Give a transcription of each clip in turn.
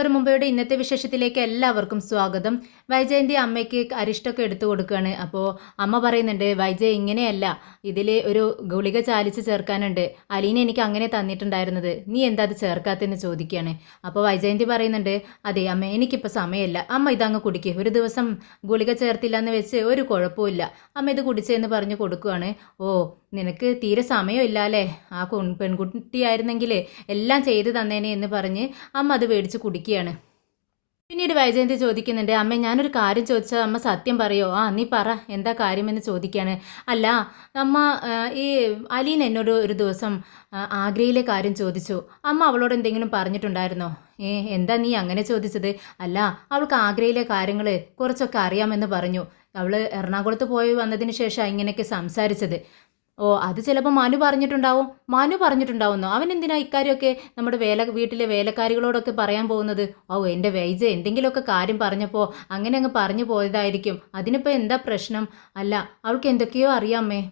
ഒരു മുമ്പയുടെ ഇന്നത്തെ വിശേഷത്തിലേക്ക് എല്ലാവർക്കും സ്വാഗതം. വൈജയൻ്റെ അമ്മയ്ക്ക് അരിഷ്ടമൊക്കെ എടുത്തു കൊടുക്കുകയാണ്. അപ്പോൾ അമ്മ പറയുന്നുണ്ട്, വൈജയ് ഇങ്ങനെയല്ല, ഇതിൽ ഒരു ഗുളിക ചാലിച്ച് ചേർക്കാനുണ്ട്. അലീന എനിക്ക് അങ്ങനെ തന്നിട്ടുണ്ടായിരുന്നത്, നീ എന്താ അത് ചേർക്കാത്തെന്ന് ചോദിക്കുകയാണ്. അപ്പോൾ വൈജയന്തി പറയുന്നുണ്ട്, അതെ അമ്മ, എനിക്കിപ്പോൾ സമയമില്ല, അമ്മ ഇതങ്ങ് കുടിക്കുക, ഒരു ദിവസം ഗുളിക ചേർത്തില്ല എന്ന് വെച്ച് ഒരു കുഴപ്പമില്ല, അമ്മ ഇത് കുടിച്ചെന്ന് പറഞ്ഞു കൊടുക്കുകയാണ്. ഓ, നിനക്ക് തീരെ സമയമില്ല അല്ലേ, ആ പെൺകുട്ടിയായിരുന്നെങ്കിൽ എല്ലാം ചെയ്തു തന്നേനെ എന്ന് പറഞ്ഞ് അമ്മ അത് മേടിച്ച് കുടിക്കുകയാണ്. പിന്നീട് വൈജയന്തി ചോദിക്കുന്നുണ്ട്, അമ്മ ഞാനൊരു കാര്യം ചോദിച്ചാൽ അമ്മ സത്യം പറയോ? ആ നീ പറ, എന്താ കാര്യമെന്ന് ചോദിക്കുകയാണ്. അല്ല അമ്മ, ഈ അലീൻ എന്നോട് ഒരു ദിവസം ആഗ്രയിലെ കാര്യം ചോദിച്ചു, അമ്മ അവളോട് എന്തെങ്കിലും പറഞ്ഞിട്ടുണ്ടായിരുന്നോ? എന്താ നീ അങ്ങനെ ചോദിച്ചത്? അല്ല, അവൾക്ക് ആഗ്രയിലെ കാര്യങ്ങൾ കുറച്ചൊക്കെ അറിയാമെന്ന് പറഞ്ഞു, അവൾ എറണാകുളത്ത് പോയി വന്നതിന് ശേഷം ഇങ്ങനെയൊക്കെ സംസാരിച്ചത്. ഓ, അത് ചിലപ്പോൾ മനു പറഞ്ഞിട്ടുണ്ടാവും. മനു പറഞ്ഞിട്ടുണ്ടാവുന്നോ? അവൻ എന്തിനാ ഇക്കാര്യമൊക്കെ നമ്മുടെ വീട്ടിലെ വേലക്കാരികളോടൊക്കെ പറയാൻ പോകുന്നത്? ഓ, എൻ്റെ വൈജ എന്തെങ്കിലുമൊക്കെ കാര്യം പറഞ്ഞപ്പോൾ അങ്ങനെ അങ്ങ് പറഞ്ഞു പോയതായിരിക്കും. അതിനിപ്പോൾ എന്താ പ്രശ്നം? അല്ല, അവൾക്ക് എന്തൊക്കെയോ അറിയാമേ.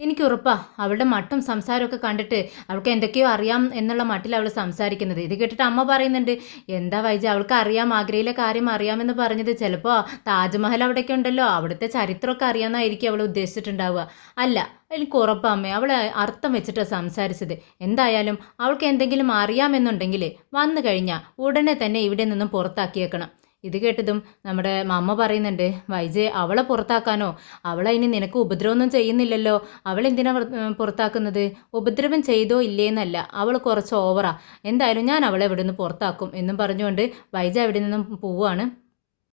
എനിക്ക് ഉറപ്പാ, അവളുടെ മട്ടും സംസാരമൊക്കെ കണ്ടിട്ട് അവൾക്ക് എന്തൊക്കെയോ അറിയാം എന്നുള്ള മട്ടിൽ അവൾ സംസാരിക്കുന്നത്. ഇത് കേട്ടിട്ട് അമ്മ പറയുന്നുണ്ട്, എന്താ വൈജ, അവൾക്ക് അറിയാം, ആഗ്രയിലെ കാര്യം അറിയാമെന്ന് പറഞ്ഞത് ചിലപ്പോൾ താജ്മഹൽ അവിടെയൊക്കെ ഉണ്ടല്ലോ, അവിടുത്തെ ചരിത്രമൊക്കെ അറിയാമെന്നായിരിക്കും അവൾ ഉദ്ദേശിച്ചിട്ടുണ്ടാവുക. അല്ല, എനിക്ക് ഉറപ്പാ അമ്മേ, അവൾ അർത്ഥം വെച്ചിട്ടാണ് സംസാരിച്ചത്. എന്തായാലും അവൾക്ക് എന്തെങ്കിലും അറിയാമെന്നുണ്ടെങ്കിൽ വന്നു കഴിഞ്ഞാൽ ഉടനെ തന്നെ ഇവിടെ നിന്നും പുറത്താക്കിയേക്കണം. ഇത് കേട്ടതും നമ്മുടെ അമ്മ പറയുന്നുണ്ട്, വൈജയ് അവളെ പുറത്താക്കാനോ? അവളെ ഇനി നിനക്ക് ഉപദ്രവമൊന്നും ചെയ്യുന്നില്ലല്ലോ, അവൾ എന്തിനാ പുറത്താക്കുന്നത്? ഉപദ്രവം ചെയ്തോ ഇല്ലേന്നല്ല, അവൾ കുറച്ച് ഓവറാ. എന്തായാലും ഞാൻ അവളെ ഇവിടെ നിന്ന് പുറത്താക്കും എന്നും പറഞ്ഞുകൊണ്ട് വൈജ അവിടെ നിന്നും പോവുകയാണ്.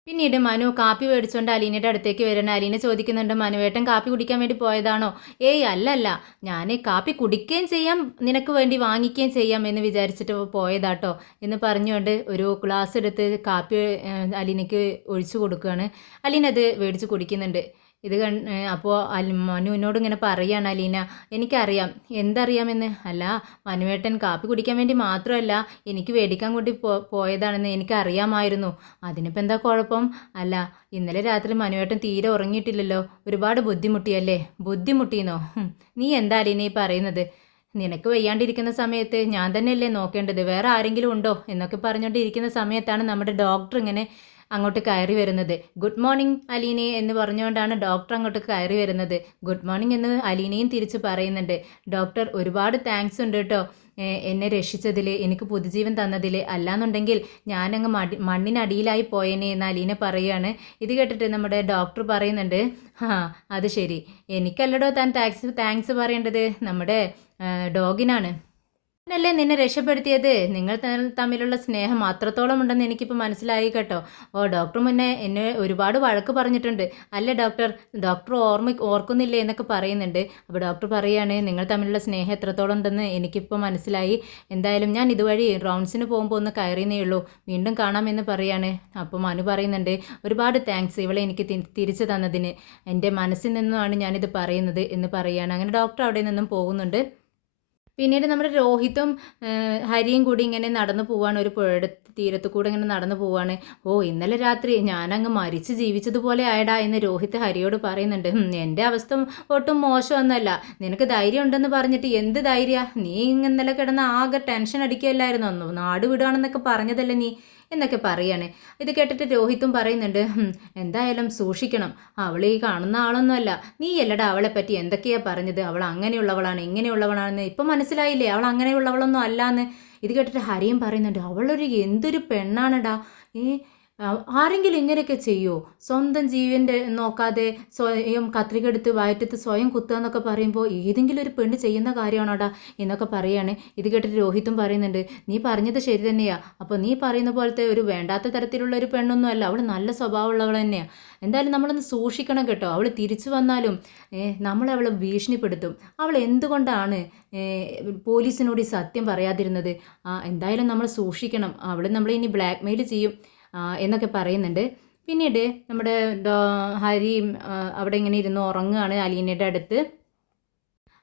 പിന്നീട് മനു കാപ്പി മേടിച്ചുകൊണ്ട് അലീനയുടെ അടുത്തേക്ക് വരണം. അലീന ചോദിക്കുന്നുണ്ട്, മനുവേട്ടൻ കാപ്പി കുടിക്കാൻ വേണ്ടി പോയതാണോ? ഏയ് അല്ലല്ല, ഞാൻ കാപ്പി കുടിക്കുകയും ചെയ്യാം, നിനക്ക് വേണ്ടി വാങ്ങിക്കുകയും ചെയ്യാം എന്ന് വിചാരിച്ചിട്ട് പോയതാട്ടോ എന്ന് പറഞ്ഞുകൊണ്ട് ഒരു ഗ്ലാസ് എടുത്ത് കാപ്പി അലീനയ്ക്ക് ഒഴിച്ചു കൊടുക്കുകയാണ്. അലീന അത് മേടിച്ച് കുടിക്കുന്നുണ്ട്. ഇത് അപ്പോൾ മനുവിനോട് ഇങ്ങനെ പറയുകയാണ് അലീന, എനിക്കറിയാം, എന്തറിയാമെന്ന്? അല്ല, മനുവേട്ടൻ കാപ്പി കുടിക്കാൻ വേണ്ടി മാത്രമല്ല എനിക്ക് മേടിക്കാൻ കൂടി പോയതാണെന്ന് എനിക്കറിയാമായിരുന്നു. അതിനിപ്പോൾ എന്താ കുഴപ്പം? അല്ല, ഇന്നലെ രാത്രി മനുവേട്ടൻ തീരെ ഉറങ്ങിയിട്ടില്ലല്ലോ, ഒരുപാട് ബുദ്ധിമുട്ടിയല്ലേ? ബുദ്ധിമുട്ടിയെന്നോ? നീ എന്താ അലീന ഈ പറയുന്നത്? നിനക്ക് വയ്യാണ്ടിരിക്കുന്ന സമയത്ത് ഞാൻ തന്നെയല്ലേ നോക്കേണ്ടത്, വേറെ ആരെങ്കിലും ഉണ്ടോ എന്നൊക്കെ പറഞ്ഞുകൊണ്ടിരിക്കുന്ന സമയത്താണ് നമ്മുടെ ഡോക്ടർ ഇങ്ങനെ അങ്ങോട്ട് കയറി വരുന്നത്. ഗുഡ് മോർണിംഗ് അലീനെ എന്ന് പറഞ്ഞുകൊണ്ടാണ് ഡോക്ടർ അങ്ങോട്ട് കയറി വരുന്നത്. ഗുഡ് മോർണിംഗ് എന്ന് അലീനയും തിരിച്ച് പറയുന്നുണ്ട്. ഡോക്ടർ, ഒരുപാട് താങ്ക്സ് ഉണ്ട് കേട്ടോ, എന്നെ രക്ഷിച്ചതിൽ, എനിക്ക് പുതുജീവൻ തന്നതിൽ. അല്ലാന്നുണ്ടെങ്കിൽ ഞാനങ്ങ് മണ്ണിനടിയിലായി പോയേനെ എന്ന് അലീന പറയുകയാണ്. ഇത് കേട്ടിട്ട് നമ്മുടെ ഡോക്ടർ പറയുന്നുണ്ട്, ആ അത് ശരി, എനിക്കല്ലടോ താൻ താങ്ക്സ് പറയേണ്ടത്, നമ്മുടെ ഡോഗിനാണ്. അല്ലേ നിന്നെ രക്ഷപ്പെടുത്തിയത്. നിങ്ങൾ തമ്മിലുള്ള സ്നേഹം അത്രത്തോളം ഉണ്ടെന്ന് എനിക്കിപ്പോൾ മനസ്സിലായി കേട്ടോ. ഓ, ഡോക്ടർ മുന്നേ എന്നെ ഒരുപാട് വഴക്ക് പറഞ്ഞിട്ടുണ്ട് അല്ലേ ഡോക്ടർ? ഡോക്ടർ ഓർക്കുന്നില്ലേ എന്നൊക്കെ പറയുന്നുണ്ട്. അപ്പോൾ ഡോക്ടർ പറയുകയാണ്, നിങ്ങൾ തമ്മിലുള്ള സ്നേഹം എത്രത്തോളം ഉണ്ടെന്ന് എനിക്കിപ്പോൾ മനസ്സിലായി. എന്തായാലും ഞാൻ ഇതുവഴി റൗണ്ട്സിന് പോകുമ്പോൾ ഒന്ന് കയറിയെന്നേ ഉള്ളൂ, വീണ്ടും കാണാമെന്ന് പറയാണ്. അപ്പോൾ മനു പറയുന്നുണ്ട്, ഒരുപാട് താങ്ക്സ് ഇവളെ എനിക്ക് തിരിച്ചു തന്നതിന്, എൻ്റെ മനസ്സിൽ നിന്നുമാണ് ഞാനിത് പറയുന്നത് എന്ന് പറയുകയാണ്. അങ്ങനെ ഡോക്ടർ അവിടെ നിന്നും പോകുന്നുണ്ട്. പിന്നീട് നമ്മുടെ രോഹിത്തും ഹരിയും കൂടി ഇങ്ങനെ നടന്നു പോവാണ്, ഒരു പുഴയുടെ തീരത്ത് കൂടെ ഇങ്ങനെ നടന്നു പോവാണ്. ഓ, ഇന്നലെ രാത്രി ഞാനങ്ങ് മരിച്ച് ജീവിച്ചതുപോലെ ആയടാ എന്ന് രോഹിത്ത് ഹരിയോട് പറയുന്നുണ്ട്. എൻ്റെ അവസ്ഥ ഒട്ടും മോശമൊന്നുമല്ല, നിനക്ക് ധൈര്യം ഉണ്ടെന്ന് പറഞ്ഞിട്ട് എന്ത് ധൈര്യ? നീ ഇന്നലെ കിടന്ന് ആകെ ടെൻഷൻ അടിക്കുകയല്ലായിരുന്നോ, നാട് വിടുകയാണെന്നൊക്കെ പറഞ്ഞതല്ലേ നീ എന്നൊക്കെ പറയാണ്. ഇത് കേട്ടിട്ട് രോഹിത്തും പറയുന്നുണ്ട്, എന്തായാലും സൂക്ഷിക്കണം, അവൾ ഈ കാണുന്ന ആളൊന്നുമല്ല, നീ അല്ലടാ അവളെ പറ്റി എന്തൊക്കെയാ പറഞ്ഞത്, അവൾ അങ്ങനെയുള്ളവളാണ് ഇങ്ങനെയുള്ളവളാണെന്ന് ഇപ്പം മനസ്സിലായില്ലേ, അവൾ അങ്ങനെയുള്ളവളൊന്നും അല്ലാന്ന്. ഇത് കേട്ടിട്ട് ഹരിയും പറയുന്നുണ്ട്, അവളൊരു എന്തൊരു പെണ്ണാണടാ, ആരെങ്കിലും ഇങ്ങനെയൊക്കെ ചെയ്യുമോ? സ്വന്തം ജീവൻ്റെ നോക്കാതെ സ്വയം കത്രിക എടുത്ത് വയറ്റത്ത് സ്വയം കുത്തുക എന്നൊക്കെ പറയുമ്പോൾ ഏതെങ്കിലും ഒരു പെണ്ണ് ചെയ്യുന്ന കാര്യമാണോടാ എന്നൊക്കെ പറയുകയാണ്. ഇത് കേട്ടിട്ട് രോഹിത്തും പറയുന്നുണ്ട്, നീ പറഞ്ഞത് ശരി തന്നെയാ, അപ്പോൾ നീ പറയുന്ന പോലത്തെ ഒരു വേണ്ടാത്ത തരത്തിലുള്ള ഒരു പെണ്ണൊന്നും അല്ല, അവൾ നല്ല സ്വഭാവമുള്ളവൾ തന്നെയാണ്. എന്തായാലും നമ്മളൊന്ന് സൂക്ഷിക്കണം കേട്ടോ, അവൾ തിരിച്ചു വന്നാലും നമ്മളവളെ ഭീഷണിപ്പെടുത്തും. അവൾ എന്തുകൊണ്ടാണ് പോലീസിനോട് ഈ സത്യം പറയാതിരുന്നത്? എന്തായാലും നമ്മൾ സൂക്ഷിക്കണം, അവൾ നമ്മളെ ഇനി ബ്ലാക്ക് മെയിൽ ചെയ്യും എന്നൊക്കെ പറയുന്നുണ്ട്. പിന്നീട് നമ്മുടെ ഹരി അവിടെ ഇങ്ങനെ ഇരുന്ന് ഉറങ്ങുകയാണ് അലീനയുടെ അടുത്ത്.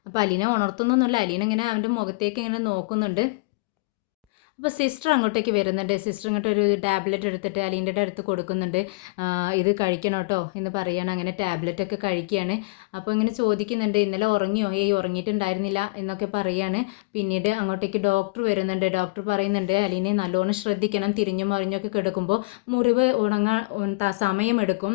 അപ്പോൾ അലീന ഉണർത്തുന്നൊന്നുമില്ല, അലീന ഇങ്ങനെ അവൻ്റെ മുഖത്തേക്ക് ഇങ്ങനെ നോക്കുന്നുണ്ട്. അപ്പോൾ സിസ്റ്റർ അങ്ങോട്ടേക്ക് വരുന്നുണ്ട്. സിസ്റ്റർ ഇങ്ങോട്ട് ഒരു ടാബ്ലറ്റ് എടുത്തിട്ട് അലീൻ്റെ അടുത്ത് കൊടുക്കുന്നുണ്ട്. ഇത് കഴിക്കണം കേട്ടോ എന്ന് പറയാണ്. അങ്ങനെ ടാബ്ലറ്റൊക്കെ കഴിക്കുകയാണ്. അപ്പോൾ ഇങ്ങനെ ചോദിക്കുന്നുണ്ട്, ഇന്നലെ ഉറങ്ങിയോ? ഏയ് ഉറങ്ങിയിട്ടുണ്ടായിരുന്നില്ല എന്നൊക്കെ പറയാണ്. പിന്നീട് അങ്ങോട്ടേക്ക് ഡോക്ടർ വരുന്നുണ്ട്. ഡോക്ടർ പറയുന്നുണ്ട്, അലീനെ നല്ലോണം ശ്രദ്ധിക്കണം, തിരിഞ്ഞും മറിഞ്ഞൊക്കെ കിടക്കുമ്പോൾ മുറിവ് ഉണങ്ങാൻ സമയമെടുക്കും.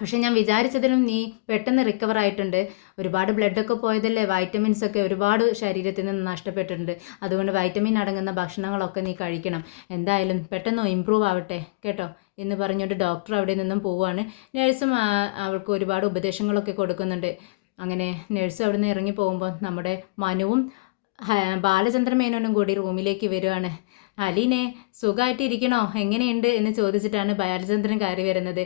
പക്ഷേ ഞാൻ വിചാരിച്ചതിലും നീ പെട്ടെന്ന് റിക്കവർ ആയിട്ടുണ്ട്. ഒരുപാട് ബ്ലഡൊക്കെ പോയതല്ലേ, വൈറ്റമിൻസൊക്കെ ഒരുപാട് ശരീരത്തിൽ നിന്ന് നഷ്ടപ്പെട്ടിട്ടുണ്ട്. അതുകൊണ്ട് വൈറ്റമിൻ അടങ്ങുന്ന ഭക്ഷണങ്ങളൊക്കെ നീ കഴിക്കണം. എന്തായാലും പെട്ടെന്ന് ഇമ്പ്രൂവ് ആവട്ടെ കേട്ടോ എന്ന് പറഞ്ഞുകൊണ്ട് ഡോക്ടർ അവിടെ നിന്നും പോവുകയാണ്. നഴ്സും അവൾക്ക് ഒരുപാട് ഉപദേശങ്ങളൊക്കെ കൊടുക്കുന്നുണ്ട്. അങ്ങനെ നഴ്സ് അവിടെ നിന്ന് ഇറങ്ങി പോകുമ്പോൾ നമ്മുടെ മനുവും ബാലചന്ദ്ര മേനോനും കൂടി റൂമിലേക്ക് വരുവാണ്. അലീനെ സുഖമായിട്ടിരിക്കണോ, എങ്ങനെയുണ്ട് എന്ന് ചോദിച്ചിട്ടാണ് ബാലചന്ദ്രൻ കയറി വരുന്നത്.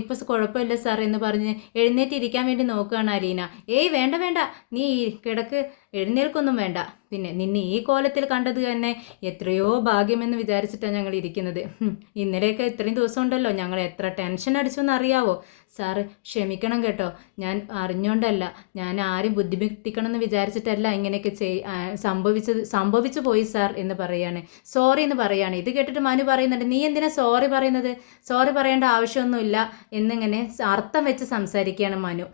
ഇപ്പോൾ കുഴപ്പമില്ല സാർ എന്ന് പറഞ്ഞ് എഴുന്നേറ്റിരിക്കാൻ വേണ്ടി നോക്കുകയാണ് അലീന. ഏയ് വേണ്ട വേണ്ട, നീ കിടക്ക്, എഴുന്നേൽക്കൊന്നും വേണ്ട. പിന്നെ നിന്നെ ഈ കോലത്തിൽ കണ്ടത് തന്നെ എത്രയോ ഭാഗ്യമെന്ന് വിചാരിച്ചിട്ടാണ് ഞങ്ങൾ ഇരിക്കുന്നത്. ഇന്നലെയൊക്കെ ഇത്രയും ദിവസം ഉണ്ടല്ലോ, ഞങ്ങൾ എത്ര ടെൻഷൻ അടിച്ചെന്ന് അറിയാവോ? സാറ് ക്ഷമിക്കണം കേട്ടോ, ഞാൻ അറിഞ്ഞോണ്ടല്ല, ഞാൻ ആരും ബുദ്ധിമുട്ടിക്കണം എന്ന് വിചാരിച്ചിട്ടല്ല ഇങ്ങനെയൊക്കെ സംഭവിച്ചു പോയി സാർ എന്ന് പറയാണ്. സോറി എന്ന് പറയാണ്. ഇത് കേട്ടിട്ട് മനു പറയുന്നുണ്ട്, നീ എന്തിനാ സോറി പറയുന്നത്? സോറി പറയേണ്ട ആവശ്യമൊന്നുമില്ല എന്നിങ്ങനെ അർത്ഥം വെച്ച് സംസാരിക്കുകയാണ് മനു.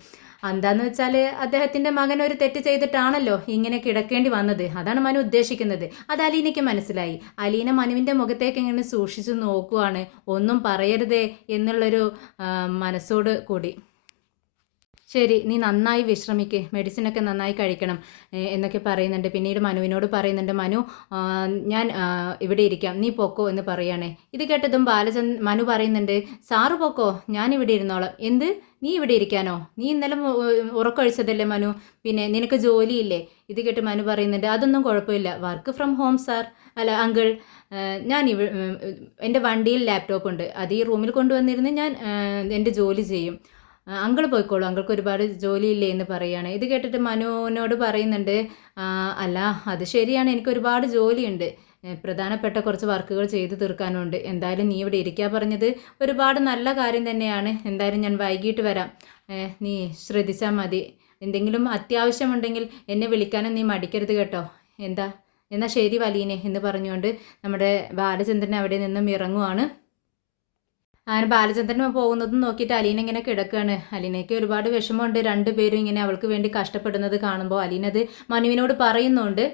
എന്താന്ന് വെച്ചാൽ അദ്ദേഹത്തിൻ്റെ മകൻ ഒരു തെറ്റ് ചെയ്തിട്ടാണല്ലോ ഇങ്ങനെ കിടക്കേണ്ടി വന്നത്. അതാണ് മനു ഉദ്ദേശിക്കുന്നത്. അത് അലീനയ്ക്ക് മനസ്സിലായി. അലീന മനുവിൻ്റെ മുഖത്തേക്ക് ഇങ്ങനെ സൂക്ഷിച്ചു നോക്കുവാണ്, ഒന്നും പറയരുതേ എന്നുള്ളൊരു മനസ്സോട് കൂടി. ശരി, നീ നന്നായി വിശ്രമിക്ക്, മെഡിസിനൊക്കെ നന്നായി കഴിക്കണം എന്നൊക്കെ പറയുന്നുണ്ട്. പിന്നീട് മനുവിനോട് പറയുന്നുണ്ട്, മനു ഞാൻ ഇവിടെ ഇരിക്കാം, നീ പൊക്കോ എന്ന് പറയുകയാണേ. ഇത് കേട്ടതും മനു പറയുന്നുണ്ട്, സാറ് പൊക്കോ, ഞാൻ ഇവിടെ ഇരുന്നോളാം. എന്ത്, നീ ഇവിടെ ഇരിക്കാനോ? നീ ഇന്നലെ ഉറക്കൊഴിച്ചതല്ലേ മനു, പിന്നെ നിനക്ക് ജോലിയില്ലേ? ഇത് കേട്ട് മനു പറയുന്നുണ്ട്, അതൊന്നും കുഴപ്പമില്ല, വർക്ക് ഫ്രം ഹോം സാർ, അല്ല അങ്കിൾ. ഞാൻ എൻ്റെ വണ്ടിയിൽ ലാപ്ടോപ്പ് ഉണ്ട്, അത് ഈ റൂമിൽ കൊണ്ടുവന്നിരുന്ന് ഞാൻ എൻ്റെ ജോലി ചെയ്യും. അങ്കിൾ പോയിക്കോളൂ, അങ്കിൾക്ക് ഒരുപാട് ജോലിയില്ലേ എന്ന് പറയുകയാണ്. ഇത് കേട്ടിട്ട് മനുവിനോട് പറയുന്നുണ്ട്, അല്ല അത് ശരിയാണ്, എനിക്ക് ഒരുപാട് ജോലിയുണ്ട്, പ്രധാനപ്പെട്ട കുറച്ച് വർക്കുകൾ ചെയ്തു തീർക്കാനുണ്ട്. എന്തായാലും നീ ഇവിടെ ഇരിക്കാൻ പറഞ്ഞത് ഒരുപാട് നല്ല കാര്യം തന്നെയാണ്. എന്തായാലും ഞാൻ വൈകിട്ട് വരാം, നീ ശ്രദ്ധിച്ചാൽ മതി. എന്തെങ്കിലും അത്യാവശ്യമുണ്ടെങ്കിൽ എന്നെ വിളിക്കാനും നീ മടിക്കരുത് കേട്ടോ. എന്നാൽ ശരി വലീനെ എന്ന് പറഞ്ഞുകൊണ്ട് നമ്മുടെ ബാലചന്ദ്രൻ അവിടെ നിന്നും ഇറങ്ങുവാണ്. അങ്ങനെ ബാലചന്ദ്രൻ പോകുന്നതും നോക്കിയിട്ട് അലീന ഇങ്ങനെ കിടക്കുകയാണ്. അലീനയ്ക്ക് ഒരുപാട് വിഷമമുണ്ട്, രണ്ടുപേരും ഇങ്ങനെ അവൾക്ക് വേണ്ടി കഷ്ടപ്പെടുന്നത് കാണുമ്പോൾ. അലീനത് മനുവിനോട് പറയുന്നുണ്ട്.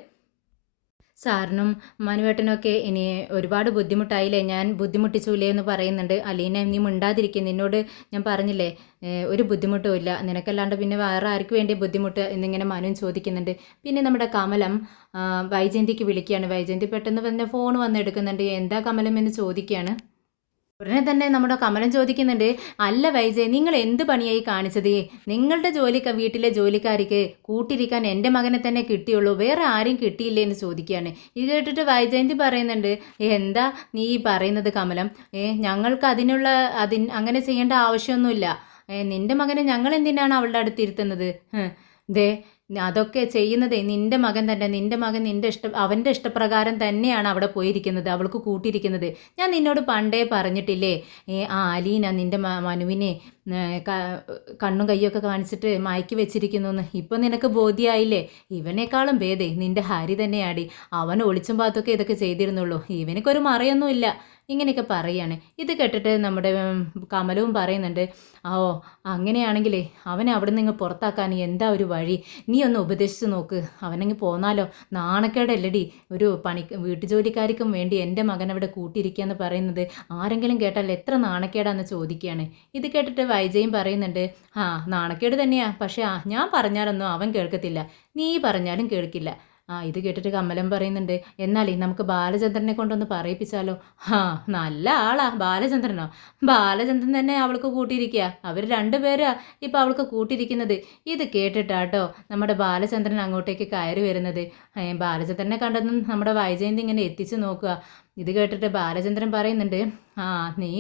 സാറിനും മനുവേട്ടനൊക്കെ ഇനി ഒരുപാട് ബുദ്ധിമുട്ടായില്ലേ, ഞാൻ ബുദ്ധിമുട്ടിച്ചൂലേ എന്ന് പറയുന്നുണ്ട്. അലീന നീ മിണ്ടാതിരിക്കും, നിന്നോട് ഞാൻ പറഞ്ഞില്ലേ ഒരു ബുദ്ധിമുട്ടും ഇല്ല, നിനക്കല്ലാണ്ട് പിന്നെ വേറെ ആർക്ക് വേണ്ടി ബുദ്ധിമുട്ട് എന്നിങ്ങനെ മനുവും ചോദിക്കുന്നുണ്ട്. പിന്നെ നമ്മുടെ കമലം വൈജയന്തിക്ക് വിളിക്കുകയാണ്. വൈജയന്തി പെട്ടെന്ന് തന്നെ ഫോൺ വന്നെടുക്കുന്നുണ്ട്. എന്താ കമലം എന്ന് ചോദിക്കുകയാണ്. ഉടനെ തന്നെ നമ്മുടെ കമലം ചോദിക്കുന്നുണ്ട്, അല്ല വൈജയ്, നിങ്ങൾ എന്ത് പണിയായി കാണിച്ചത്? നിങ്ങളുടെ വീട്ടിലെ ജോലിക്കാരിക്ക് കൂട്ടിരിക്കാൻ എൻ്റെ മകനെ തന്നെ കിട്ടിയുള്ളൂ, വേറെ ആരും കിട്ടിയില്ലേ എന്ന് ചോദിക്കുകയാണ്. ഇത് കേട്ടിട്ട് വൈജയന്തി പറയുന്നുണ്ട്, എന്താ നീ പറയുന്നത് കമലം? ഞങ്ങൾക്ക് അങ്ങനെ ചെയ്യേണ്ട ആവശ്യമൊന്നുമില്ല. നിൻ്റെ മകനെ ഞങ്ങൾ എന്തിനാണ് അവളുടെ അടുത്ത് ഇരുത്തുന്നത്? ദേ അതൊക്കെ ചെയ്യുന്നതേ നിൻ്റെ മകൻ തന്നെ. നിൻ്റെ മകൻ അവൻ്റെ ഇഷ്ടപ്രകാരം തന്നെയാണ് അവിടെ പോയിരിക്കുന്നത്, അവൾക്ക് കൂട്ടിയിരിക്കുന്നത്. ഞാൻ നിന്നോട് പണ്ടേ പറഞ്ഞിട്ടില്ലേ, അലീന നിൻ്റെ മനുവിനെ കണ്ണും കയ്യൊക്കെ കാണിച്ചിട്ട് മയക്കി വെച്ചിരിക്കുന്നു എന്ന്. ഇപ്പം നിനക്ക് ബോധ്യമായില്ലേ? ഇവനേക്കാളും ഭേദേ നിൻ്റെ ഹരി തന്നെയാടി. അവൻ ഒളിച്ചും പാത്തൊക്കെ ഇതൊക്കെ ചെയ്തിരുന്നുള്ളൂ, ഇവനക്കൊരു മറയൊന്നുമില്ല ഇങ്ങനെയൊക്കെ പറയാണ്. ഇത് കേട്ടിട്ട് നമ്മുടെ കമലവും പറയുന്നുണ്ട്, അങ്ങനെയാണെങ്കിലേ അവനെ അവിടെ നിന്ന് പുറത്താക്കാൻ എന്താ ഒരു വഴി? നീ ഒന്ന് ഉപദേശിച്ച് നോക്ക്, അവനങ്ങ് പോന്നാലോ? നാണക്കേടല്ലടി ഒരു വീട്ടുജോലിക്കാർക്കും വേണ്ടി എൻ്റെ മകൻ അവിടെ കൂട്ടിയിരിക്കുക എന്ന് പറയുന്നത്. ആരെങ്കിലും കേട്ടാൽ എത്ര നാണക്കേടാന്ന് ചോദിക്കുകയാണ്. ഇത് കേട്ടിട്ട് വൈജയും പറയുന്നുണ്ട്, നാണക്കേട് തന്നെയാ, പക്ഷേ ഞാൻ പറഞ്ഞാലൊന്നും അവൻ കേൾക്കത്തില്ല, നീ പറഞ്ഞാലും കേൾക്കില്ല. ഇത് കേട്ടിട്ട് കമലം പറയുന്നുണ്ട്, എന്നാലേ നമുക്ക് ബാലചന്ദ്രനെ കൊണ്ടൊന്ന് പറയിപ്പിച്ചാലോ? നല്ല ആളാ ബാലചന്ദ്രനോ? ബാലചന്ദ്രൻ തന്നെ അവൾക്ക് കൂട്ടിയിരിക്കുക, അവർ രണ്ടുപേരാ ഇപ്പം അവൾക്ക് കൂട്ടിയിരിക്കുന്നത്. ഇത് കേട്ടിട്ടാട്ടോ നമ്മുടെ ബാലചന്ദ്രൻ അങ്ങോട്ടേക്ക് കയറി വരുന്നത്. ബാലചന്ദ്രനെ കണ്ടെന്നും നമ്മുടെ വൈജയന്തി ഇങ്ങനെ എത്തിച്ചു നോക്കുക. ഇത് കേട്ടിട്ട് ബാലചന്ദ്രൻ പറയുന്നുണ്ട്, നീ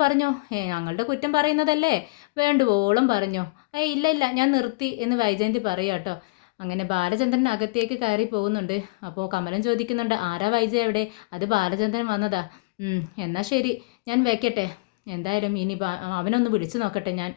പറഞ്ഞോ, ഞങ്ങളുടെ കുറ്റം പറയുന്നതല്ലേ, വേണ്ടുവോളം പറഞ്ഞോ. ഇല്ല ഞാൻ നിർത്തി എന്ന് വൈജയന്തി പറയാട്ടോ. അങ്ങനെ ബാലചന്ദ്രൻ അകത്തേക്ക് കയറി പോകുന്നുണ്ട്. അപ്പോൾ കമലം ചോദിക്കുന്നുണ്ട്, ആരാ വൈജയ എവിടെ? അത് ബാലചന്ദ്രൻ വന്നതാ. എന്നാൽ ശരി, ഞാൻ വെക്കട്ടെ. എന്തായാലും ഇനി അവനൊന്ന് വിളിച്ചു നോക്കട്ടെ ഞാൻ.